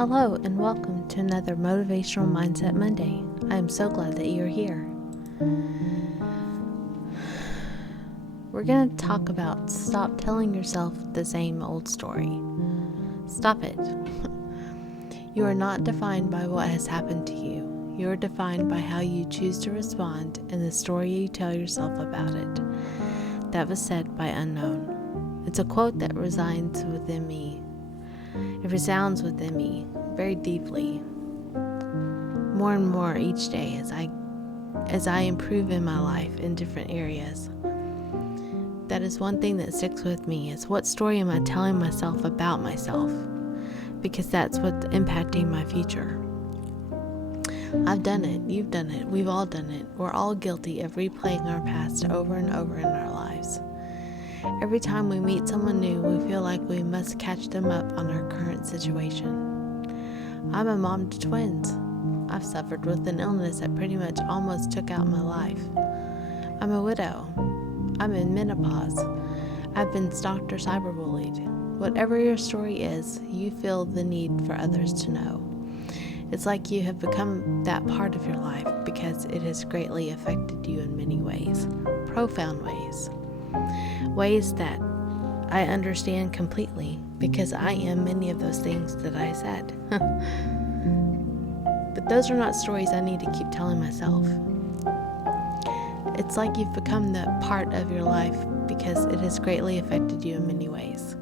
Hello and welcome to another Motivational Mindset Monday. I am so glad that you're here. We're going to talk about stop telling yourself the same old story. Stop it. You are not defined by what has happened to you. You are defined by how you choose to respond and the story you tell yourself about it. That was said by Unknown. It's a quote that resides within me. It resounds within me very deeply, more and more each day as I improve in my life in different areas. That is one thing that sticks with me, is what story am I telling myself about myself? Because that's what's impacting my future. I've done it, you've done it, we've all done it. We're all guilty of replaying our past over and over in our lives. Every time we meet someone new, we feel like we must catch them up on our current situation. I'm a mom to twins. I've suffered with an illness that pretty much almost took out my life. I'm a widow. I'm in menopause. I've been stalked or cyberbullied. Whatever your story is, you feel the need for others to know. It's like you have become that part of your life because it has greatly affected you in many ways, profound ways. Ways that I understand completely because I am many of those things that I said. But those are not stories I need to keep telling myself. It's like you've become that part of your life because it has greatly affected you in many ways,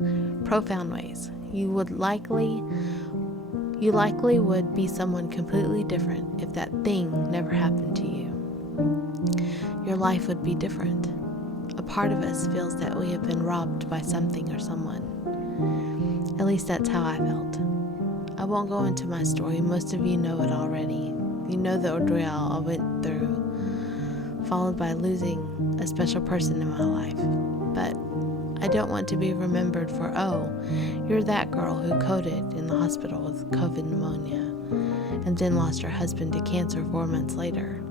profound ways. You likely would be someone completely different if that thing never happened to you. Your life would be different. A part of us feels that we have been robbed by something or someone. At least that's how I felt. I won't go into my story. Most of you know it already. You know the ordeal I went through, followed by losing a special person in my life. But I don't want to be remembered for, oh, you're that girl who coded in the hospital with COVID pneumonia and then lost her husband to cancer 4 months later.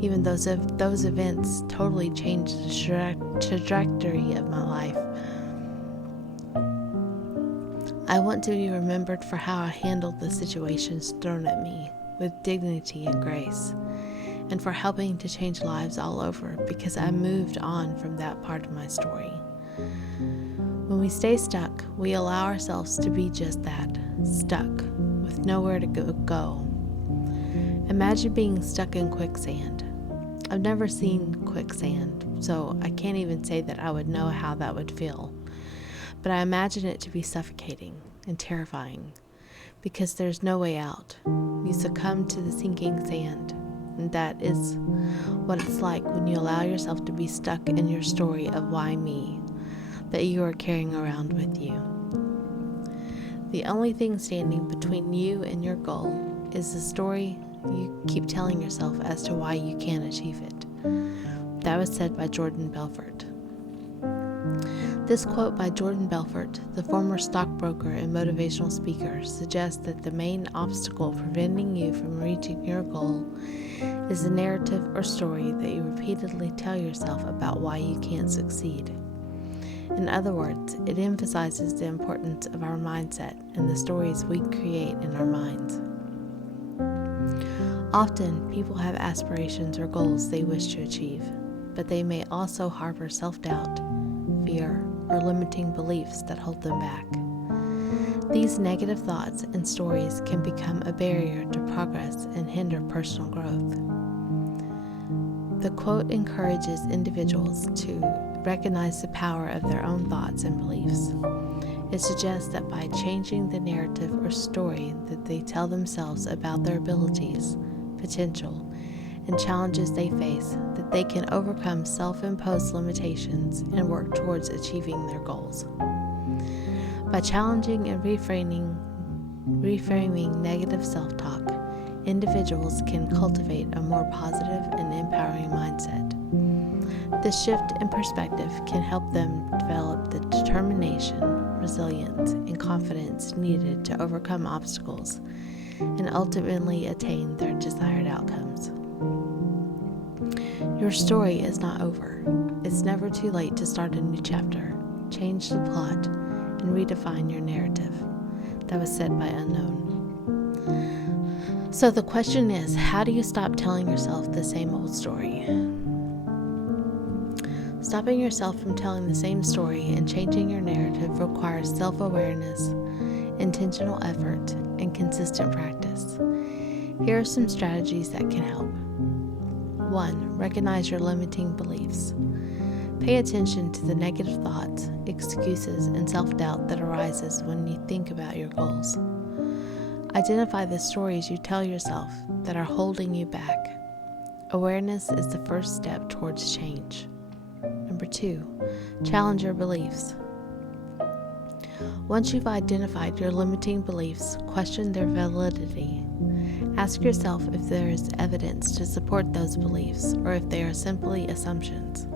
Even though those events totally changed the trajectory of my life. I want to be remembered for how I handled the situations thrown at me with dignity and grace, and for helping to change lives all over because I moved on from that part of my story. When we stay stuck, we allow ourselves to be just that, stuck, with nowhere to go. Imagine being stuck in quicksand. I've never seen quicksand, so I can't even say that I would know how that would feel. But I imagine it to be suffocating and terrifying because there's no way out. You succumb to the sinking sand, and that is what it's like when you allow yourself to be stuck in your story of why me that you are carrying around with you. The only thing standing between you and your goal is the story you keep telling yourself as to why you can't achieve it. That was said by Jordan Belfort. This quote by Jordan Belfort, the former stockbroker and motivational speaker, suggests that the main obstacle preventing you from reaching your goal is the narrative or story that you repeatedly tell yourself about why you can't succeed. In other words, it emphasizes the importance of our mindset and the stories we create in our minds. Often, people have aspirations or goals they wish to achieve, but they may also harbor self-doubt, fear, or limiting beliefs that hold them back. These negative thoughts and stories can become a barrier to progress and hinder personal growth. The quote encourages individuals to recognize the power of their own thoughts and beliefs. It suggests that by changing the narrative or story that they tell themselves about their abilities, potential, and challenges they face, that they can overcome self-imposed limitations and work towards achieving their goals. By challenging and reframing negative self-talk, individuals can cultivate a more positive and empowering mindset. This shift in perspective can help them develop the determination, resilience, and confidence needed to overcome obstacles and ultimately attain their desired outcomes. Your story is not over. It's never too late to start a new chapter, change the plot, and redefine your narrative. That was said by Unknown. So the question is, how do you stop telling yourself the same old story? Stopping yourself from telling the same story and changing your narrative requires self-awareness, intentional effort, and consistent practice. Here are some strategies that can help. 1. Recognize your limiting beliefs. Pay attention to the negative thoughts, excuses, and self-doubt that arises when you think about your goals. Identify the stories you tell yourself that are holding you back. Awareness is the first step towards change. 2. Challenge your beliefs. Once you've identified your limiting beliefs, question their validity. Ask yourself if there is evidence to support those beliefs or if they are simply assumptions.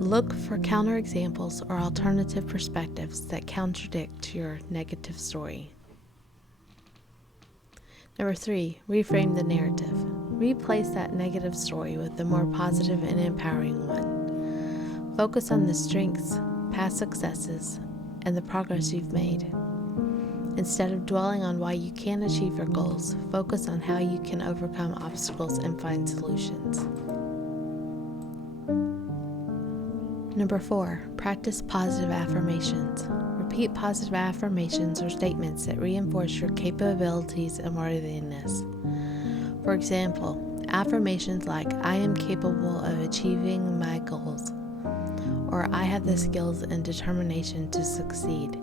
Look for counterexamples or alternative perspectives that contradict your negative story. 3. Reframe the narrative. Replace that negative story with a more positive and empowering one. Focus on the strengths, past successes, and the progress you've made. Instead of dwelling on why you can't achieve your goals, focus on how you can overcome obstacles and find solutions. 4. Practice positive affirmations. Repeat positive affirmations or statements that reinforce your capabilities and worthiness. For example, affirmations like, I am capable of achieving my goals, or I have the skills and determination to succeed,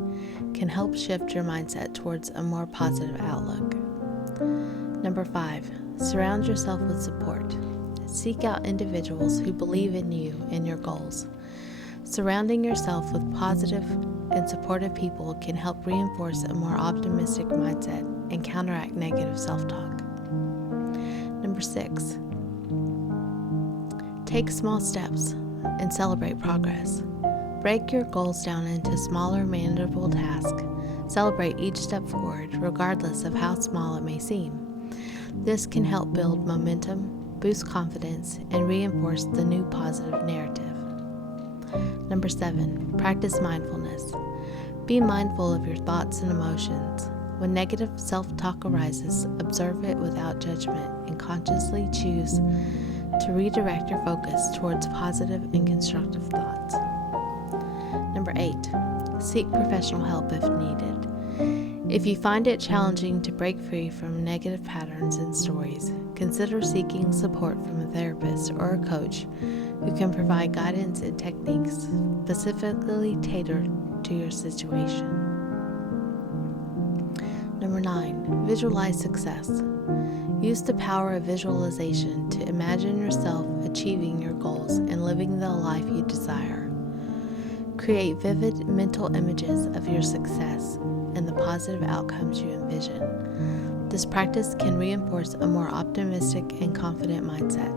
can help shift your mindset towards a more positive outlook. 5. Surround yourself with support. Seek out individuals who believe in you and your goals. Surrounding yourself with positive and supportive people can help reinforce a more optimistic mindset and counteract negative self-talk. 6. Take small steps and celebrate progress. Break your goals down into smaller, manageable tasks. Celebrate each step forward, regardless of how small it may seem. This can help build momentum, boost confidence, and reinforce the new positive narrative. 7. Practice mindfulness. Be mindful of your thoughts and emotions. When negative self-talk arises, observe it without judgment and consciously choose to redirect your focus towards positive and constructive thoughts. 8. Seek professional help if needed. If you find it challenging to break free from negative patterns and stories, consider seeking support from a therapist or a coach who can provide guidance and techniques specifically tailored to your situation. 9. Visualize success. Use the power of visualization to imagine yourself achieving your goals and living the life you desire. Create vivid mental images of your success and the positive outcomes you envision. This practice can reinforce a more optimistic and confident mindset.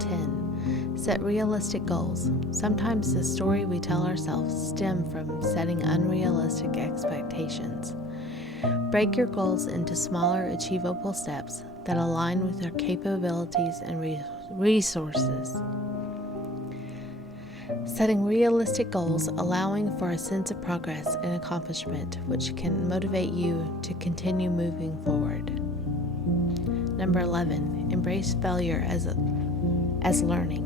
10. Set realistic goals. Sometimes the story we tell ourselves stems from setting unrealistic expectations. Break your goals into smaller, achievable steps that align with your capabilities and resources. Setting realistic goals, allowing for a sense of progress and accomplishment, which can motivate you to continue moving forward. 11. Embrace failure as learning.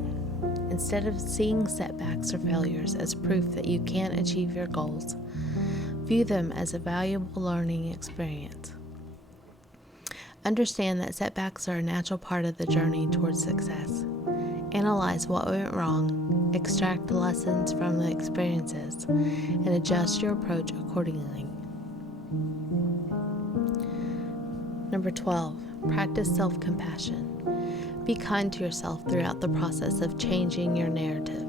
Instead of seeing setbacks or failures as proof that you can't achieve your goals, view them as a valuable learning experience. Understand that setbacks are a natural part of the journey towards success. Analyze what went wrong, extract the lessons from the experiences, and adjust your approach accordingly. 12. Practice self-compassion. Be kind to yourself throughout the process of changing your narrative.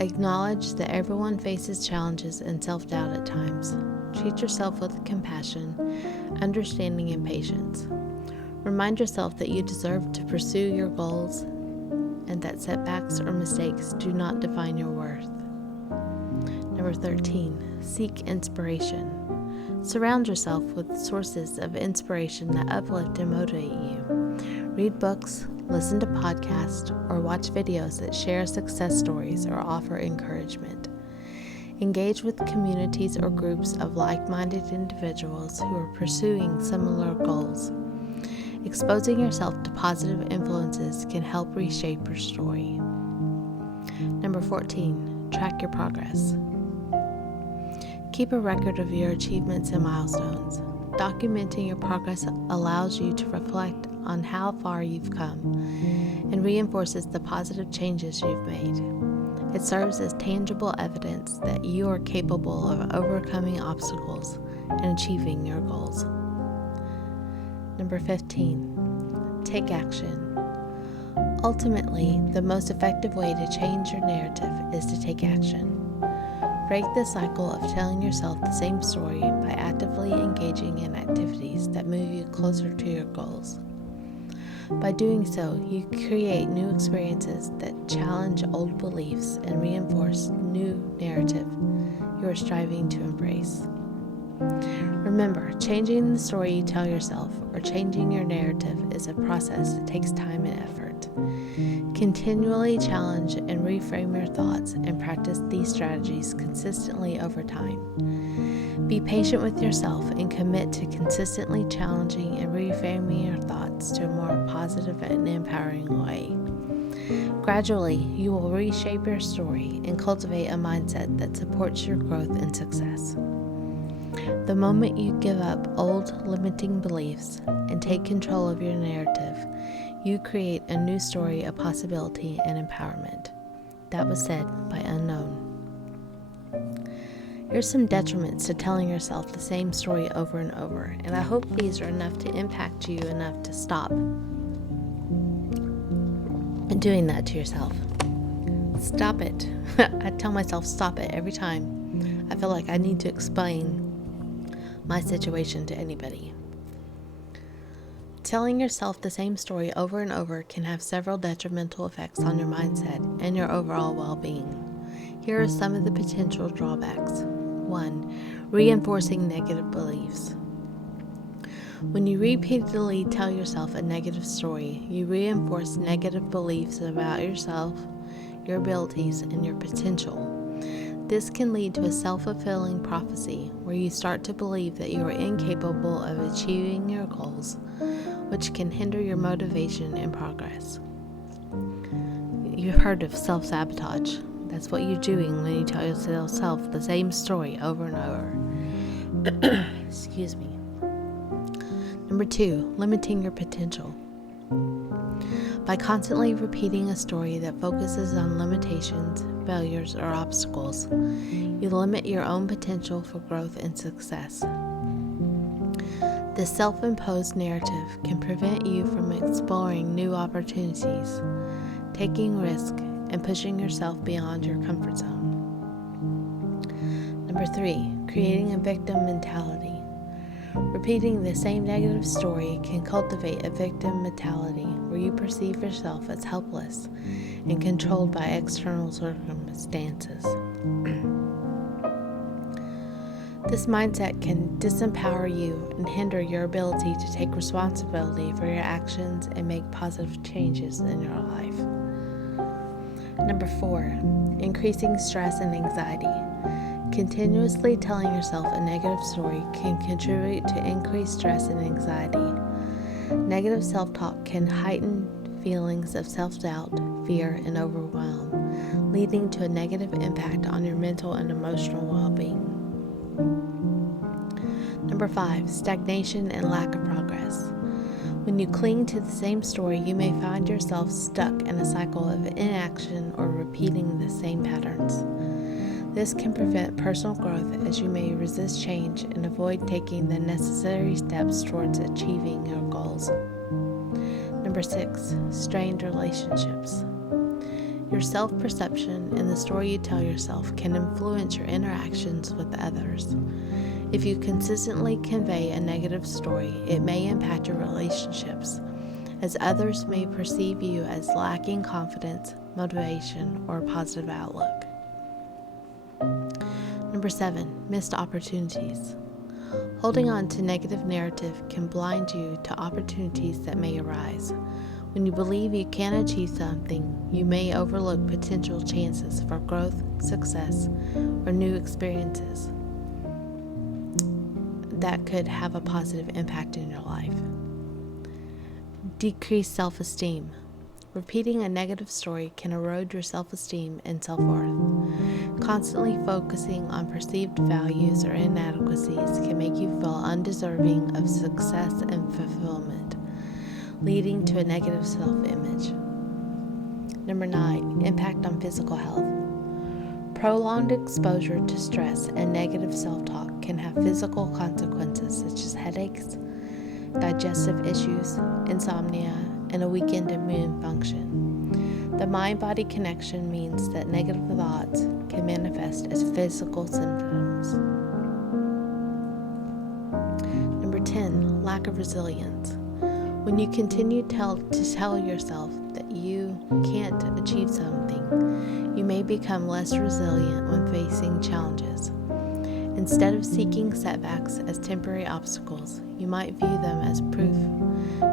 Acknowledge that everyone faces challenges and self-doubt at times. Treat yourself with compassion, understanding, and patience. Remind yourself that you deserve to pursue your goals and that setbacks or mistakes do not define your worth. 13. Seek inspiration. Surround yourself with sources of inspiration that uplift and motivate you. Read books, listen to podcasts, or watch videos that share success stories or offer encouragement. Engage with communities or groups of like-minded individuals who are pursuing similar goals. Exposing yourself to positive influences can help reshape your story. Number 14, track your progress. Keep a record of your achievements and milestones. Documenting your progress allows you to reflect on how far you've come and reinforces the positive changes you've made. It serves as tangible evidence that you are capable of overcoming obstacles and achieving your goals. Number 15, take action. Ultimately, the most effective way to change your narrative is to take action. Break the cycle of telling yourself the same story by actively engaging in activities that move you closer to your goals. By doing so, you create new experiences that challenge old beliefs and reinforce new narrative you are striving to embrace. Remember, changing the story you tell yourself or changing your narrative is a process that takes time and effort. Continually challenge and reframe your thoughts and practice these strategies consistently over time. Be patient with yourself and commit to consistently challenging and reframing your thoughts to a more positive and empowering way. Gradually, you will reshape your story and cultivate a mindset that supports your growth and success. The moment you give up old limiting beliefs and take control of your narrative, you create a new story of possibility and empowerment. That was said by Unknown. Here's some detriments to telling yourself the same story over and over, and I hope these are enough to impact you enough to stop doing that to yourself. Stop it. I tell myself stop it every time I feel like I need to explain my situation to anybody. Telling yourself the same story over and over can have several detrimental effects on your mindset and your overall well-being. Here are some of the potential drawbacks. 1. Reinforcing negative beliefs. When you repeatedly tell yourself a negative story, you reinforce negative beliefs about yourself, your abilities, and your potential. This can lead to a self-fulfilling prophecy where you start to believe that you are incapable of achieving your goals, which can hinder your motivation and progress. You've heard of self-sabotage. That's what you're doing when you tell yourself the same story over and over. Excuse me. Number 2, limiting your potential. By constantly repeating a story that focuses on limitations, failures, or obstacles, you limit your own potential for growth and success. This self-imposed narrative can prevent you from exploring new opportunities, taking risks, and pushing yourself beyond your comfort zone. Number 3, creating a victim mentality. Repeating the same negative story can cultivate a victim mentality where you perceive yourself as helpless and controlled by external circumstances. This mindset can disempower you and hinder your ability to take responsibility for your actions and make positive changes in your life. Number 4, increasing stress and anxiety. Continuously telling yourself a negative story can contribute to increased stress and anxiety. Negative self-talk can heighten feelings of self-doubt, fear, and overwhelm, leading to a negative impact on your mental and emotional well-being. Number 5, stagnation and lack of progress. When you cling to the same story, you may find yourself stuck in a cycle of inaction or repeating the same patterns. This can prevent personal growth as you may resist change and avoid taking the necessary steps towards achieving your goals. Number 6, strained relationships. Your self-perception and the story you tell yourself can influence your interactions with others. If you consistently convey a negative story, it may impact your relationships, as others may perceive you as lacking confidence, motivation, or a positive outlook. Number 7, missed opportunities. Holding on to negative narrative can blind you to opportunities that may arise. When you believe you can achieve something, you may overlook potential chances for growth, success, or new experiences that could have a positive impact in your life. Decrease self-esteem. Repeating a negative story can erode your self-esteem and self-worth. Constantly focusing on perceived values or inadequacies can make you feel undeserving of success and fulfillment, leading to a negative self-image. Number 9, impact on physical health. Prolonged exposure to stress and negative self-talk can have physical consequences such as headaches, digestive issues, insomnia, and a weakened immune function. The mind-body connection means that negative thoughts can manifest as physical symptoms. Number 10, lack of resilience. When you continue to tell yourself that you can't achieve something, you may become less resilient when facing challenges. Instead of seeking setbacks as temporary obstacles, you might view them as proof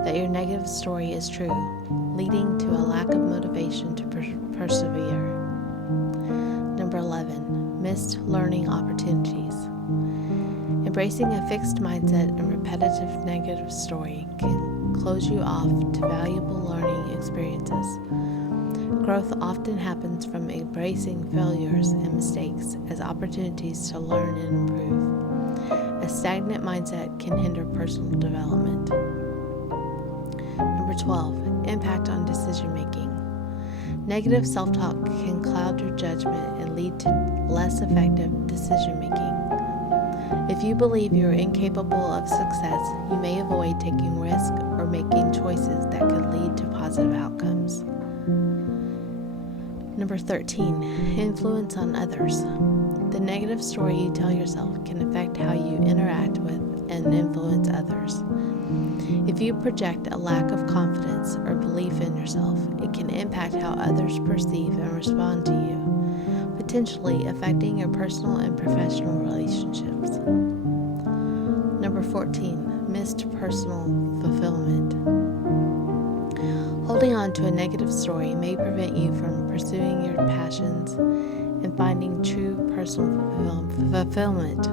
that your negative story is true, leading to a lack of motivation to persevere. Number 11, missed learning opportunities. Embracing a fixed mindset and repetitive negative story can close you off to valuable learning experiences. Growth often happens from embracing failures and mistakes as opportunities to learn and improve. A stagnant mindset can hinder personal development. Number 12, impact on decision making. Negative self-talk can cloud your judgment and lead to less effective decision making. If you believe you are incapable of success, you may avoid taking risks or making choices that could lead to positive outcomes. Number 13, influence on others. The negative story you tell yourself can affect how you interact with and influence others. If you project a lack of confidence or belief in yourself, it can impact how others perceive and respond to you, potentially affecting your personal and professional relationships. Number 14, missed personal fulfillment. Holding on to a negative story may prevent you from pursuing your passions and finding true personal fulfillment.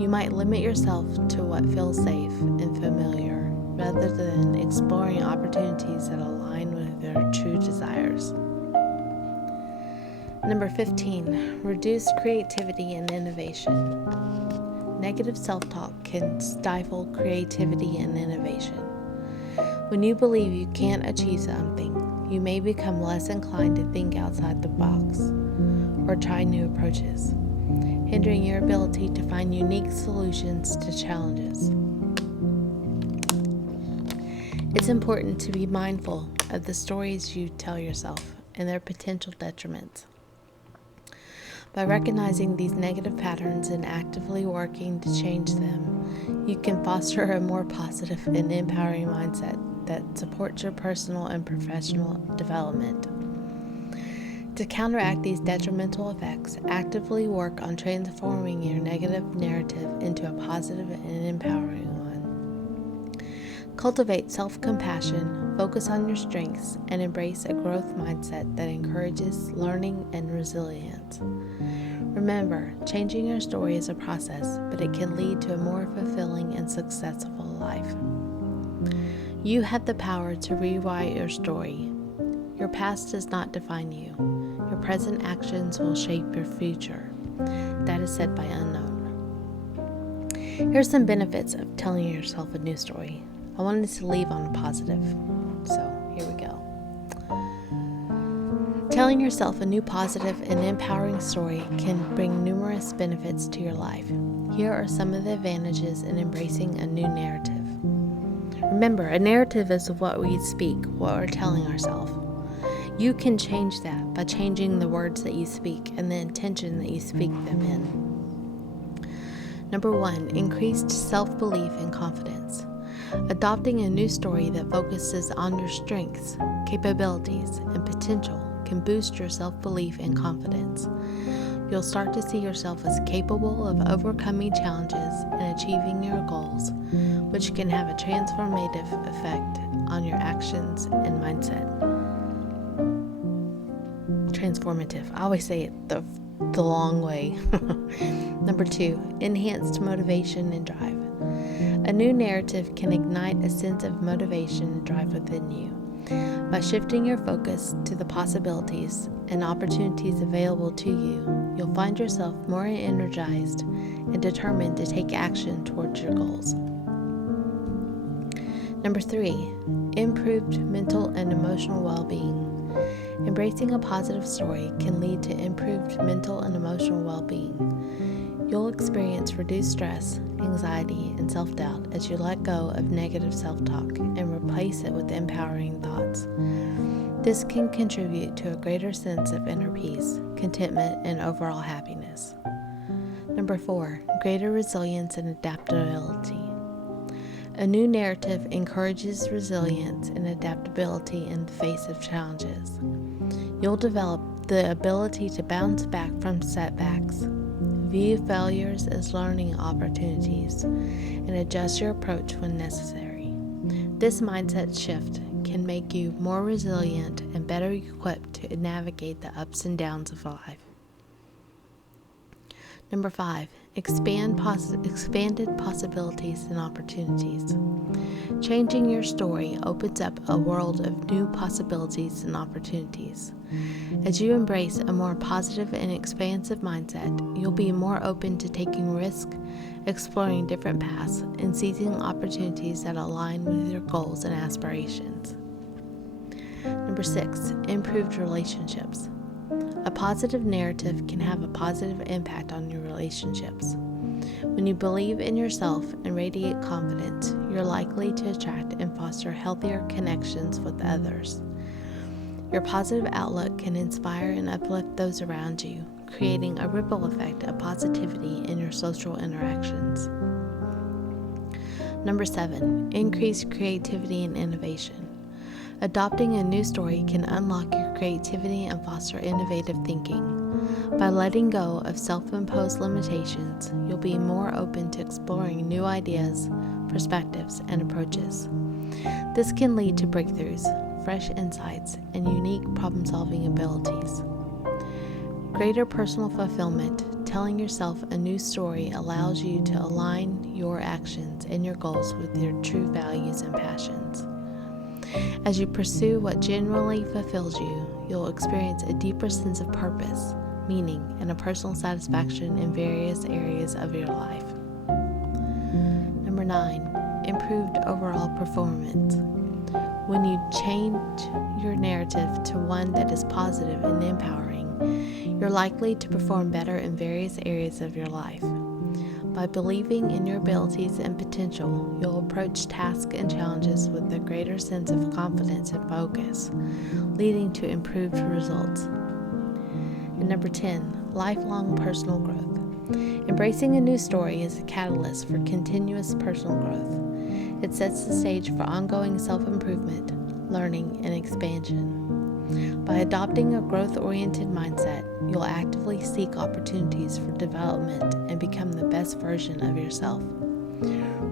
You might limit yourself to what feels safe and familiar, rather than exploring opportunities that align with your true desires. Number 15, reduce creativity and innovation. Negative self-talk can stifle creativity and innovation. When you believe you can't achieve something, you may become less inclined to think outside the box or try new approaches, hindering your ability to find unique solutions to challenges. It's important to be mindful of the stories you tell yourself and their potential detriments. By recognizing these negative patterns and actively working to change them, you can foster a more positive and empowering mindset that supports your personal and professional development. To counteract these detrimental effects, actively work on transforming your negative narrative into a positive and empowering one. Cultivate self-compassion, focus on your strengths, and embrace a growth mindset that encourages learning and resilience. Remember, changing your story is a process, but it can lead to a more fulfilling and successful life. You have the power to rewrite your story. Your past does not define you. Your present actions will shape your future. That is said by Unknown. Here's some benefits of telling yourself a new story. I wanted to leave on a positive, so here we go. Telling yourself a new positive and empowering story can bring numerous benefits to your life. Here are some of the advantages in embracing a new narrative. Remember, a narrative is what we speak, what we're telling ourselves. You can change that by changing the words that you speak and the intention that you speak them in. Number 1, increased self-belief and confidence. Adopting a new story that focuses on your strengths, capabilities, and potential can boost your self-belief and confidence. You'll start to see yourself as capable of overcoming challenges and achieving your goals, which can have a transformative effect on your actions and mindset. Transformative. I always say it the the long way. Number 2, enhanced motivation and drive. A new narrative can ignite a sense of motivation and drive within you. By shifting your focus to the possibilities and opportunities available to you, you'll find yourself more energized and determined to take action towards your goals. Number 3, improved mental and emotional well-being. Embracing a positive story can lead to improved mental and emotional well-being. You'll experience reduced stress, anxiety, and self-doubt as you let go of negative self-talk and replace it with empowering thoughts. This can contribute to a greater sense of inner peace, contentment, and overall happiness. Number 4, greater resilience and adaptability. A new narrative encourages resilience and adaptability in the face of challenges. You'll develop the ability to bounce back from setbacks, view failures as learning opportunities, and adjust your approach when necessary. This mindset shift can make you more resilient and better equipped to navigate the ups and downs of life. Number 5, expanded possibilities and opportunities. Changing your story opens up a world of new possibilities and opportunities. As you embrace a more positive and expansive mindset, you'll be more open to taking risks, exploring different paths, and seizing opportunities that align with your goals and aspirations. Number 6, improved relationships. A positive narrative can have a positive impact on your relationships. When you believe in yourself and radiate confidence, you're likely to attract and foster healthier connections with others. Your positive outlook can inspire and uplift those around you, creating a ripple effect of positivity in your social interactions. Number 7, increased creativity and innovation. Adopting a new story can unlock your creativity and foster innovative thinking. By letting go of self-imposed limitations, you'll be more open to exploring new ideas, perspectives, and approaches. This can lead to breakthroughs, fresh insights, and unique problem-solving abilities. Greater personal fulfillment. Telling yourself a new story allows you to align your actions and your goals with your true values and passions. As you pursue what genuinely fulfills you, you'll experience a deeper sense of purpose, meaning, and a personal satisfaction in various areas of your life. Number 9, improved overall performance. When you change your narrative to one that is positive and empowering, you're likely to perform better in various areas of your life. By believing in your abilities and potential, you'll approach tasks and challenges with a greater sense of confidence and focus, leading to improved results. And number 10, lifelong personal growth. Embracing a new story is a catalyst for continuous personal growth. It sets the stage for ongoing self-improvement, learning, and expansion. By adopting a growth-oriented mindset, you'll actively seek opportunities for development and become the best version of yourself.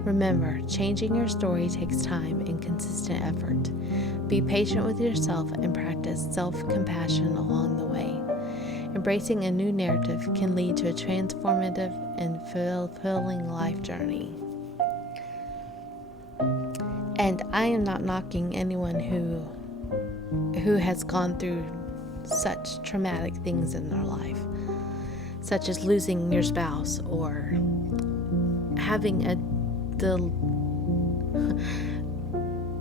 Remember, changing your story takes time and consistent effort. Be patient with yourself and practice self-compassion along the way. Embracing a new narrative can lead to a transformative and fulfilling life journey. And I am not knocking anyone who has gone through such traumatic things in their life, such as losing your spouse or having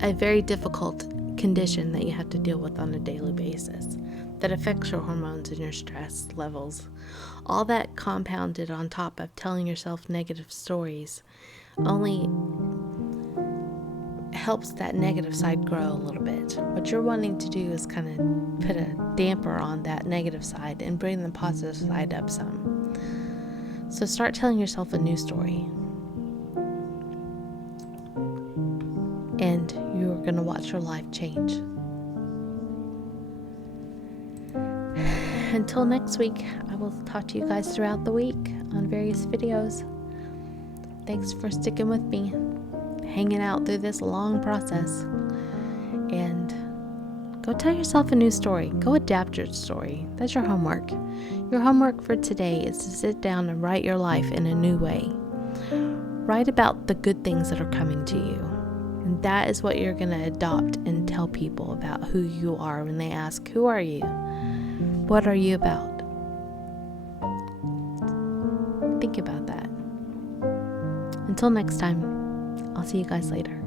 a very difficult condition that you have to deal with on a daily basis that affects your hormones and your stress levels. All that compounded on top of telling yourself negative stories only helps that negative side grow a little bit. What you're wanting to do is kind of put a damper on that negative side and bring the positive side up some. So start telling yourself a new story. And you're going to watch your life change. Until next week, I will talk to you guys throughout the week on various videos. Thanks for sticking with me, hanging out through this long process, and Go tell yourself a new story. Go adapt your story. That's your homework. Your homework for today is to sit down and write your life in a new way. Write about the good things that are coming to you. And that is what you're going to adopt and tell people about who you are when they ask, who are you? What are you about? Think about that. Until next time, I'll see you guys later.